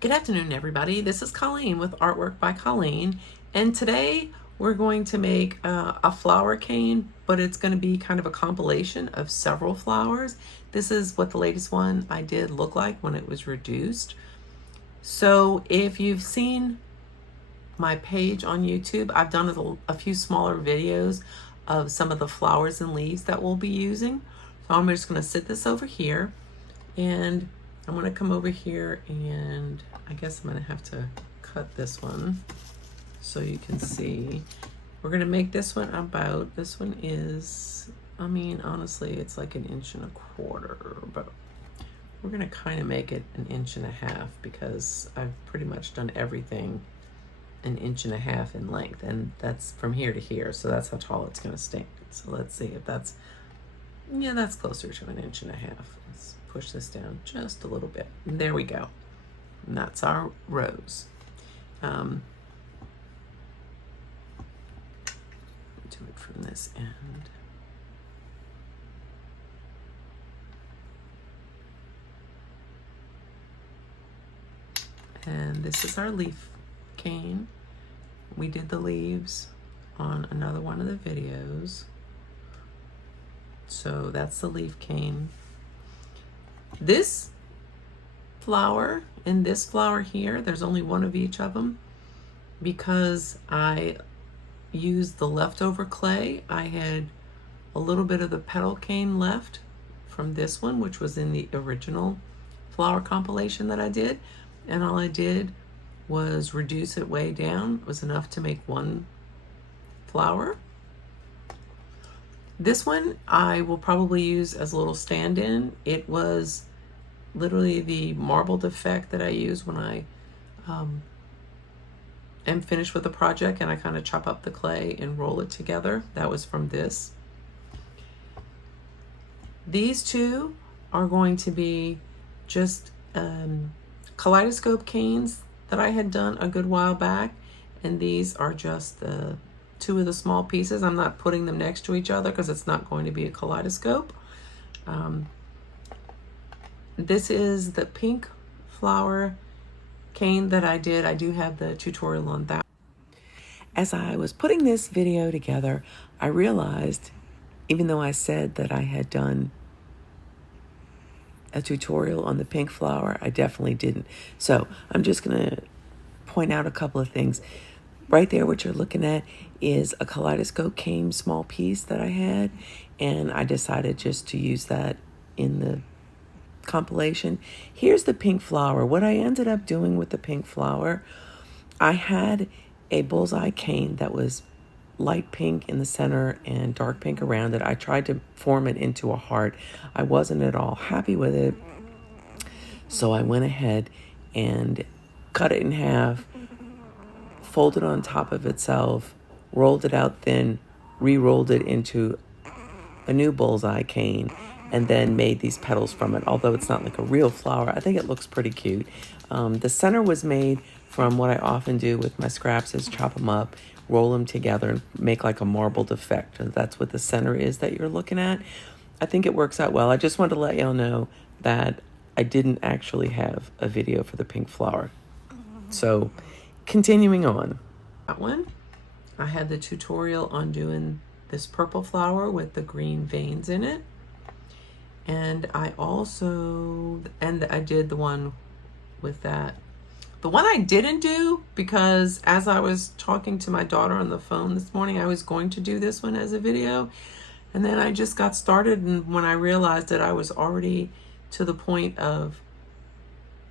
Good afternoon, everybody. This is Colleen with Artwork by Colleen, and today we're going to make a flower cane, but it's going to be kind of a compilation of several flowers. This is what the latest one I did look like when it was reduced. So if you've seen my page on YouTube, I've done a few smaller videos of some of the flowers and leaves that we'll be using. So I'm just going to sit this over here, and I'm going to come over here, and I guess I'm going to have to cut this one so you can see. We're going to make this one about, this one is, I mean, honestly, it's like 1.25 inches, but we're going to kind of make it 1.5 inches because I've pretty much done everything 1.5 inches in length, and that's from here to here, so that's how tall it's going to stand. So let's see if that's, yeah, that's closer to 1.5 inches. Let's push this down just a little bit. There we go. And that's our rose. Do it from this end. And this is our leaf cane. We did the leaves on another one of the videos. So that's the leaf cane. This flower and this flower here, there's only one of each of them because I used the leftover clay. I had a little bit of the petal cane left from this one, which was in the original flower compilation that I did. And all I did was reduce it way down. It was enough to make one flower. This one I will probably use as a little stand-in. It was literally the marbled effect that I use when I am finished with the project and I kind of chop up the clay and roll it together. That was from this. These two are going to be just kaleidoscope canes that I had done a good while back, and these are just the two of the small pieces. I'm not putting them next to each other because it's not going to be a kaleidoscope. This is the pink flower cane that I did. I do have the tutorial on that. As I was putting this video together, I realized, even though I said that I had done a tutorial on the pink flower, I definitely didn't. So I'm just going to point out a couple of things. Right there, what you're looking at is a kaleidoscope cane small piece that I had, and I decided just to use that in the compilation. Here's the pink flower. What I ended up doing with the pink flower, I had a bullseye cane that was light pink in the center and dark pink around it. I tried to form it into a heart. I wasn't at all happy with it, so I went ahead and cut it in half, folded on top of itself, rolled it out thin, re-rolled it into a new bullseye cane, and then made these petals from it. Although it's not like a real flower, I think it looks pretty cute. The center was made from what I often do with my scraps is chop them up, roll them together, and make like a marbled effect. And that's what the center is that you're looking at. I think it works out well. I just wanted to let y'all know that I didn't actually have a video for the pink flower. So continuing on. That one, I had the tutorial on doing this purple flower with the green veins in it. And I did the one with that. The one I didn't do, because as I was talking to my daughter on the phone this morning, I was going to do this one as a video. And then I just got started, and when I realized that I was already to the point of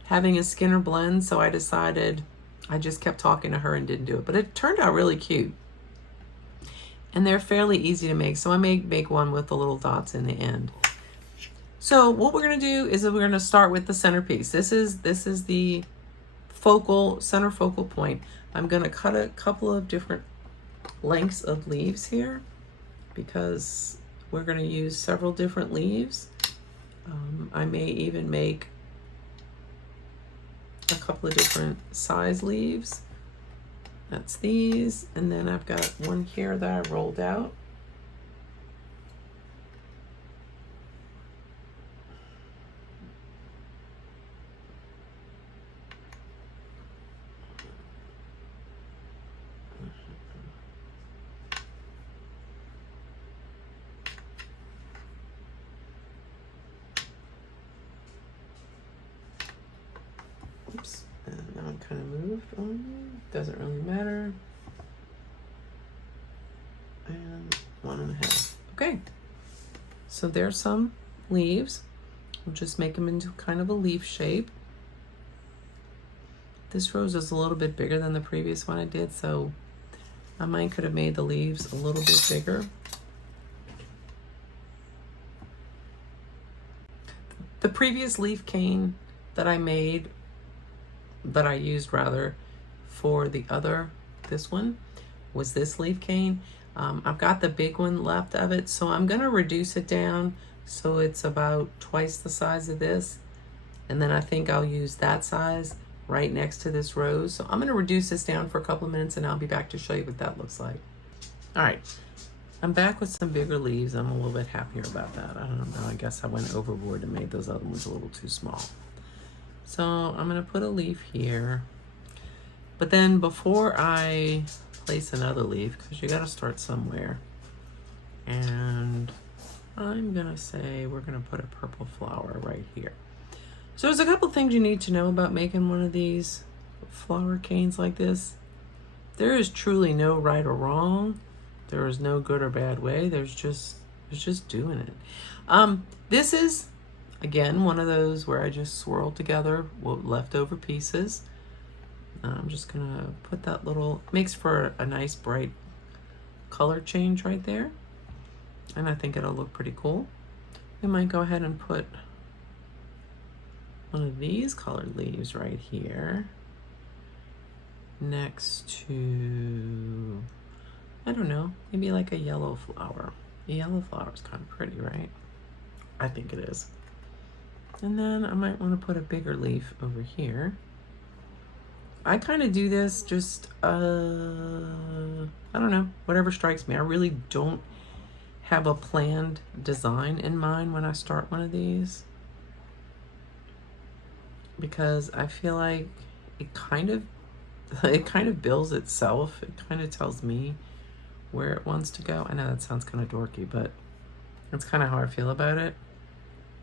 having a Skinner blend, so I decided, I just kept talking to her and didn't do it. But it turned out really cute. And they're fairly easy to make, so I may make one with the little dots in the end. So what we're going to do is that we're going to start with the centerpiece. This is the center focal point. I'm going to cut a couple of different lengths of leaves here because we're going to use several different leaves. I may even make a couple of different size leaves. That's these, and then I've got one here that I rolled out. one kind of moved on me. Doesn't really matter. And 1.5. Okay. So there's some leaves. We'll just make them into kind of a leaf shape. This rose is a little bit bigger than the previous one I did, so I might could have made the leaves a little bit bigger. The previous leaf cane that I made, that I used rather, for the other, this one, was this leaf cane. I've got the big one left of it, so I'm gonna reduce it down so it's about twice the size of this. And then I think I'll use that size right next to this rose. So I'm gonna reduce this down for a couple of minutes and I'll be back to show you what that looks like. All right, I'm back with some bigger leaves. I'm a little bit happier about that. I don't know, I guess I went overboard and made those other ones a little too small. So I'm gonna put a leaf here. But then before I place another leaf, because you gotta start somewhere, and I'm gonna say we're gonna put a purple flower right here. So there's a couple things you need to know about making one of these flower canes like this. There is truly no right or wrong. There is no good or bad way. There's just doing it. This is, again, one of those where I just swirled together leftover pieces. I'm just gonna put that little, makes for a nice bright color change right there. And I think it'll look pretty cool. We might go ahead and put one of these colored leaves right here next to, I don't know, maybe like a yellow flower. A yellow flower is kind of pretty, right? I think it is. And then I might want to put a bigger leaf over here. I kind of do this just, I don't know, whatever strikes me. I really don't have a planned design in mind when I start one of these, because I feel like it kind of builds itself. It kind of tells me where it wants to go. I know that sounds kind of dorky, but that's kind of how I feel about it.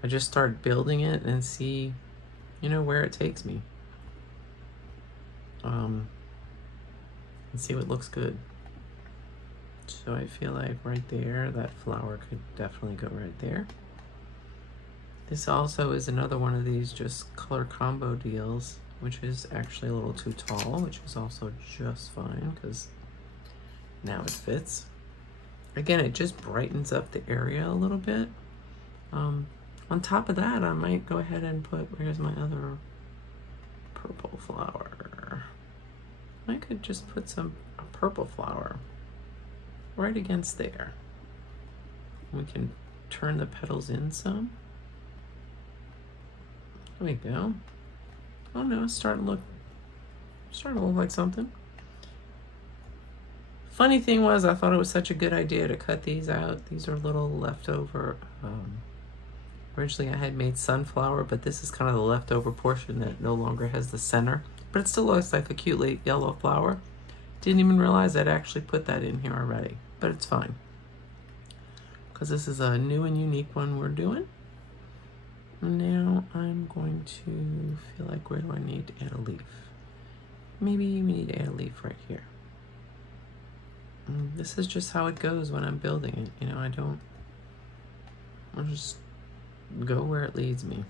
I just start building it and see, where it takes me. And see what looks good. So I feel like right there, that flower could definitely go right there. This also is another one of these just color combo deals, which is actually a little too tall, which is also just fine because now it fits. Again, it just brightens up the area a little bit. On top of that, I might go ahead and put, where's my other purple flower? I could just put a purple flower right against there. We can turn the petals in some. There we go. Oh no, it's starting to look like something. Funny thing was, I thought it was such a good idea to cut these out. These are little leftover. Originally I had made sunflower, but this is kind of the leftover portion that no longer has the center. But it still looks like a cute late yellow flower. Didn't even realize I'd actually put that in here already, but it's fine. Because this is a new and unique one we're doing. Now I'm going to feel like, where do I need to add a leaf? Maybe we need to add a leaf right here. This is just how it goes when I'm building it. I'll just go where it leads me.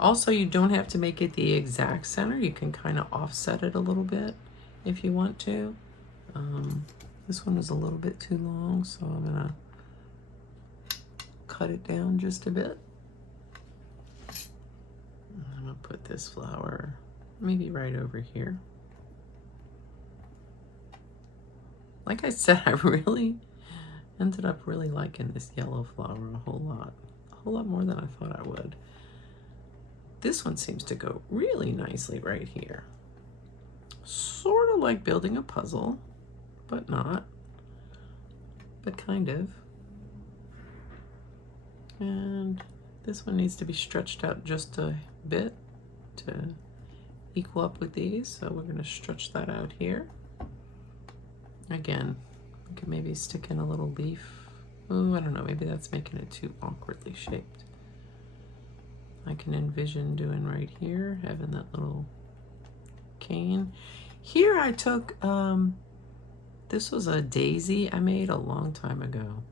Also, you don't have to make it the exact center. You can kind of offset it a little bit if you want to. This one is a little bit too long, so I'm gonna cut it down just a bit. I'm gonna put this flower maybe right over here. Like I said, I really ended up really liking this yellow flower a whole lot more than I thought I would. This one seems to go really nicely right here. Sort of like building a puzzle, but not, but kind of. And this one needs to be stretched out just a bit to equal up with these. So we're gonna stretch that out here. Again, we could maybe stick in a little leaf. Oh, I don't know, maybe that's making it too awkwardly shaped. I can envision doing right here, having that little cane. Here I took, this was a daisy I made a long time ago,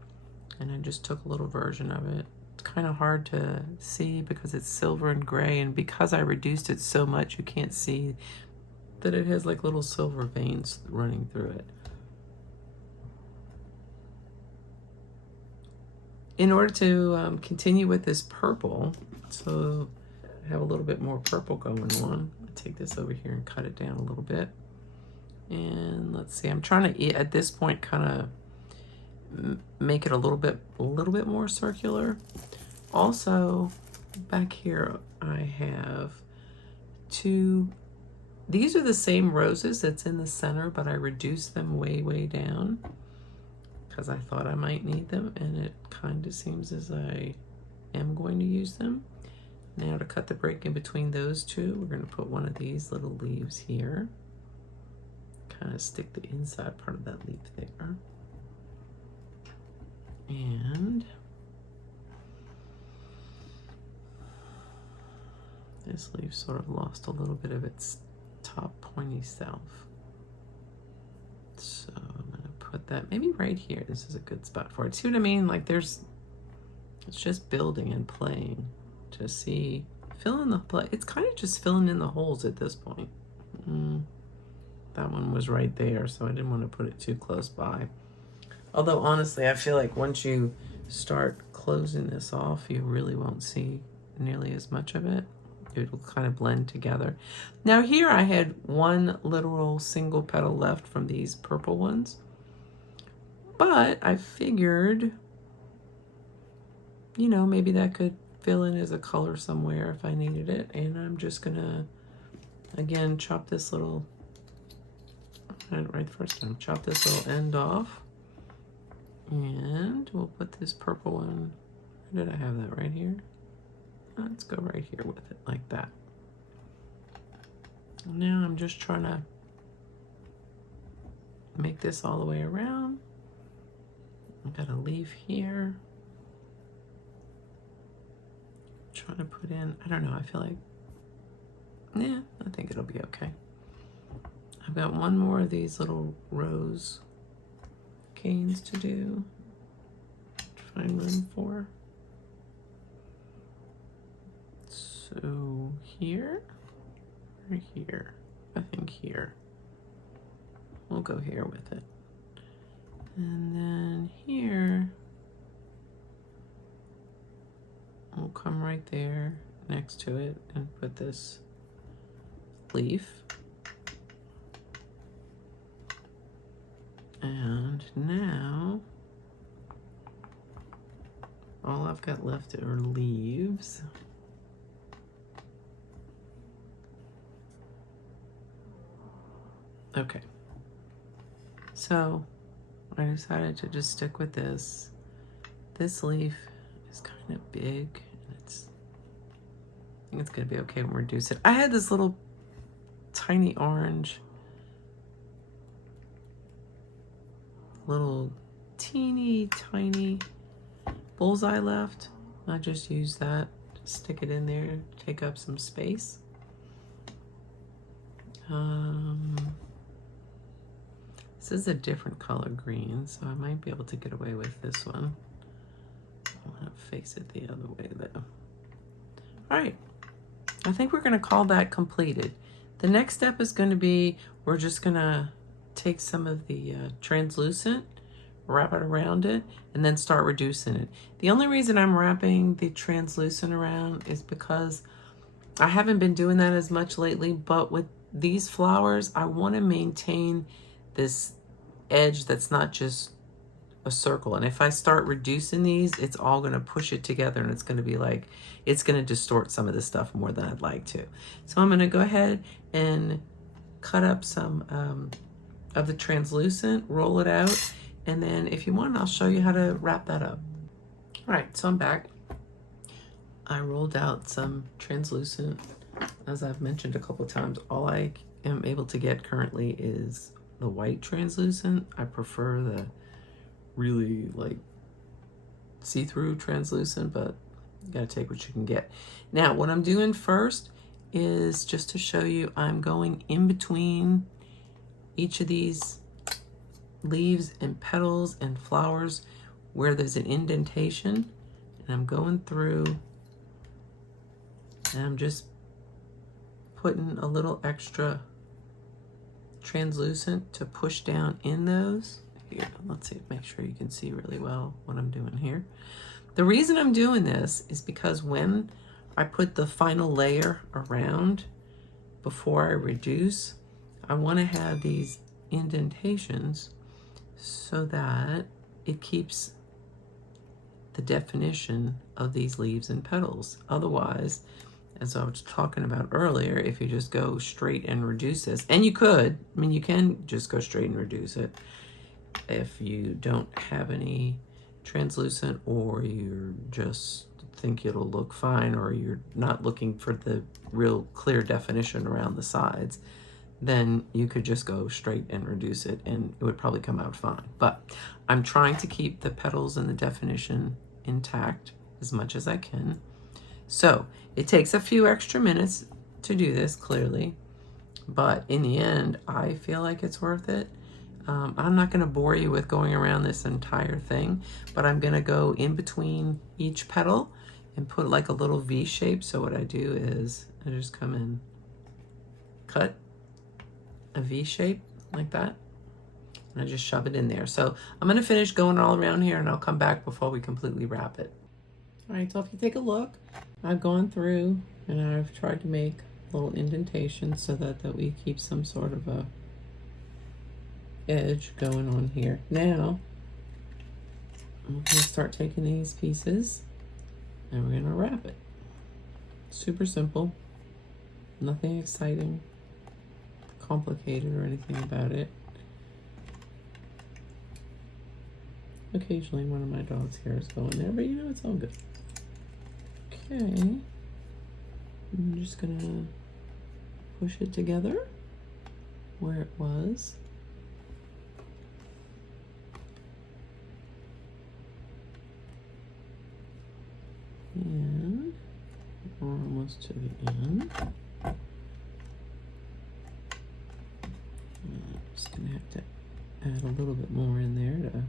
and I just took a little version of it. It's kind of hard to see because it's silver and gray, and because I reduced it so much you can't see that it has like little silver veins running through it. In order to continue with this purple, so I have a little bit more purple going on, I'll take this over here and cut it down a little bit. And let's see, I'm trying to, at this point, kind of make it a little bit more circular. Also, back here, I have two, these are the same roses that's in the center, but I reduced them way, way down because I thought I might need them, and it kind of seems as I am going to use them. Now to cut the break in between those two, we're going to put one of these little leaves here. Kind of stick the inside part of that leaf there. And this leaf sort of lost a little bit of its top pointy self. So I'm going to put that maybe right here. This is a good spot for it. See what I mean? Like it's just building and playing to see, fill in the play. It's kind of just filling in the holes at this point. That one was right there, so I didn't want to put it too close by. Although honestly, I feel like once you start closing this off, you really won't see nearly as much of it. It will kind of blend together. Now here I had one literal single petal left from these purple ones, but I figured, you know, maybe that could fill in as a color somewhere if I needed it. And I'm just gonna, again, chop this little, right first time, chop this little end off. And we'll put this purple one, where did I have that? Right here? Let's go right here with it, like that. Now I'm just trying to make this all the way around. I've got a leaf here. Trying to put in, I don't know, I feel like, yeah, I think it'll be okay. I've got one more of these little rose canes to do, find room for. So here, or here, I think here. We'll go here with it. And then here, we'll come right there next to it and put this leaf. And now, all I've got left are leaves. Okay, so I decided to just stick with this. This leaf is kind of big, and I think it's gonna be okay when we reduce it. I had this little tiny orange, little teeny tiny bullseye left. I just used that to stick it in there, take up some space. This is a different color green, so I might be able to get away with this one. I want to face it the other way though. All right, I think we're going to call that completed. The next step is going to be, we're just going to take some of the translucent, wrap it around it, and then start reducing it. The only reason I'm wrapping the translucent around is because I haven't been doing that as much lately, but with these flowers, I want to maintain this edge that's not just a circle. And if I start reducing these, it's all going to push it together, and it's going to be like, it's going to distort some of this stuff more than I'd like to. So I'm going to go ahead and cut up some of the translucent, roll it out, and then if you want, I'll show you how to wrap that up. All right, so I'm back. I rolled out some translucent. As I've mentioned a couple of times, all I am able to get currently is the white translucent. I prefer the really like see-through translucent, but You gotta take what you can get. Now, what I'm doing first is just to show you, I'm going in between each of these leaves and petals and flowers where there's an indentation, and I'm going through and I'm just putting a little extra translucent to push down in those. Here, let's see, make sure you can see really well what I'm doing here. The reason I'm doing this is because when I put the final layer around before I reduce, I want to have these indentations so that it keeps the definition of these leaves and petals. Otherwise, as I was talking about earlier, if you just go straight and reduce this, and you could, I mean, you can just go straight and reduce it if you don't have any translucent, or you just think it'll look fine, or you're not looking for the real clear definition around the sides, then you could just go straight and reduce it and it would probably come out fine. But I'm trying to keep the petals and the definition intact as much as I can. So it takes a few extra minutes to do this, clearly, but in the end, I feel like it's worth it. I'm not going to bore you with going around this entire thing, but I'm going to go in between each petal and put like a little V shape. So what I do is I just come in, cut a V shape like that, and I just shove it in there. So I'm going to finish going all around here, and I'll come back before we completely wrap it. All right, so if you take a look, I've gone through and I've tried to make little indentations so that we keep some sort of a edge going on here. Now I'm going to start taking these pieces and we're going to wrap it. Super simple, nothing exciting, complicated or anything about it. Occasionally one of my dog's hairs go in there, but you know, it's all good. Okay, I'm just gonna push it together where it was. And we're almost to the end. I'm just gonna have to add a little bit more in there to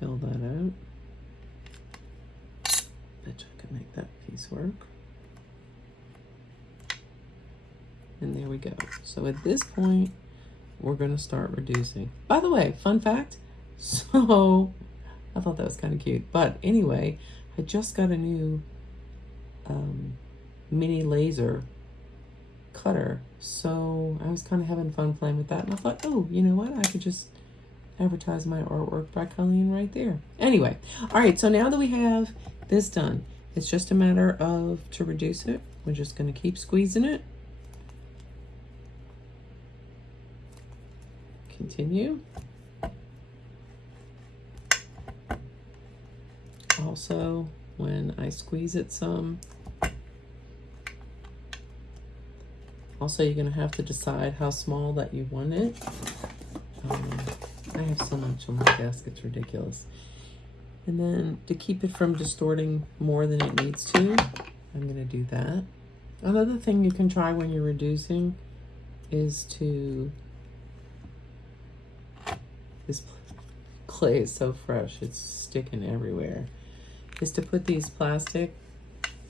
fill that out. Bet I can make that piece work. And there we go. So at this point, we're gonna start reducing. By the way, fun fact, so I thought that was kind of cute. But anyway, I just got a new mini laser cutter. So I was kind of having fun playing with that. And I thought, oh, you know what? I could just advertise my artwork by Colleen right there. Anyway, all right, so now that we have this done, it's just a matter of to reduce it. We're just going to keep squeezing it. Continue. Also, when I squeeze it some, also you're going to have to decide how small that you want it. I have so much on my desk, it's ridiculous. And then to keep it from distorting more than it needs to, I'm going to do that. Another thing you can try when you're reducing is to, this clay is so fresh, it's sticking everywhere, is to put these plastic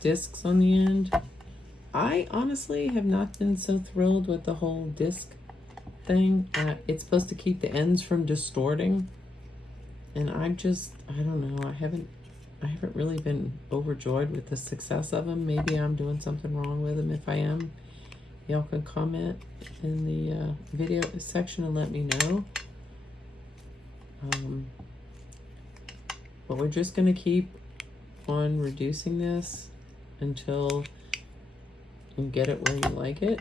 discs on the end. I honestly have not been so thrilled with the whole disc thing. It's supposed to keep the ends from distorting, and I don't know, I haven't really been overjoyed with the success of them. Maybe I'm doing something wrong with them. If I am, y'all can comment in the video section and let me know. But we're just going to keep on reducing this until you get it where you like it.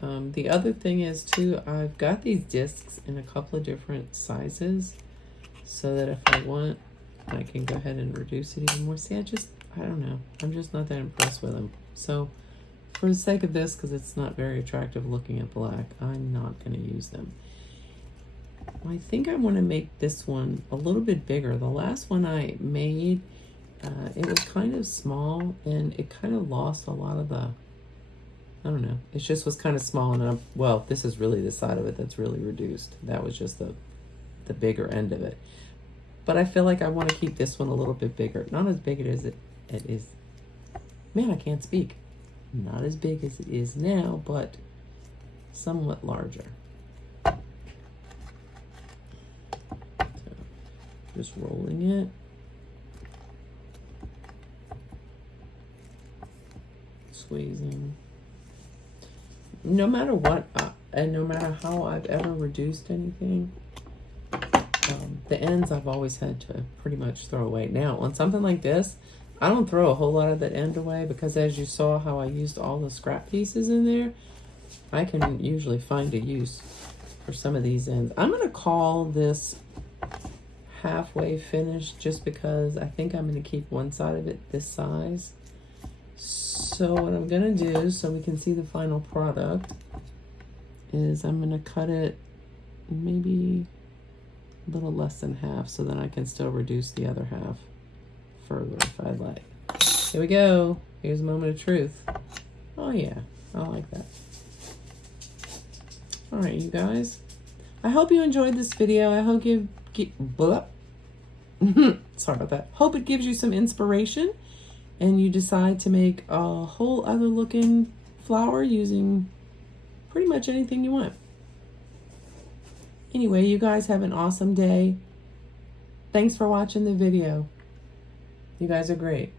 The other thing is too, I've got these discs in a couple of different sizes so that if I want, I can go ahead and reduce it even more. See, I don't know. I'm just not that impressed with them. So for the sake of this, because it's not very attractive looking at black, I'm not going to use them. I think I want to make this one a little bit bigger. The last one I made, it was kind of small, and it kind of lost a lot of the, I don't know, it just was kind of small, and well, this is really the side of it that's really reduced. That was just the bigger end of it. But I feel like I want to keep this one a little bit bigger. Not as big as it is. Man, I can't speak. Not as big as it is now, but somewhat larger. So, just rolling it. Squeezing. No matter what, and no matter how I've ever reduced anything, the ends I've always had to pretty much throw away. Now, on something like this, I don't throw a whole lot of that end away because as you saw how I used all the scrap pieces in there, I can usually find a use for some of these ends. I'm going to call this halfway finished just because I think I'm going to keep one side of it this size. So what I'm going to do, so we can see the final product, is I'm going to cut it maybe a little less than half so then I can still reduce the other half further if I like. Here we go. Here's a moment of truth. Oh yeah, I like that. All right, you guys. I hope you enjoyed this video. I hope sorry about that. Hope it gives you some inspiration and you decide to make a whole other looking flower using pretty much anything you want. Anyway, you guys have an awesome day. Thanks for watching the video. You guys are great.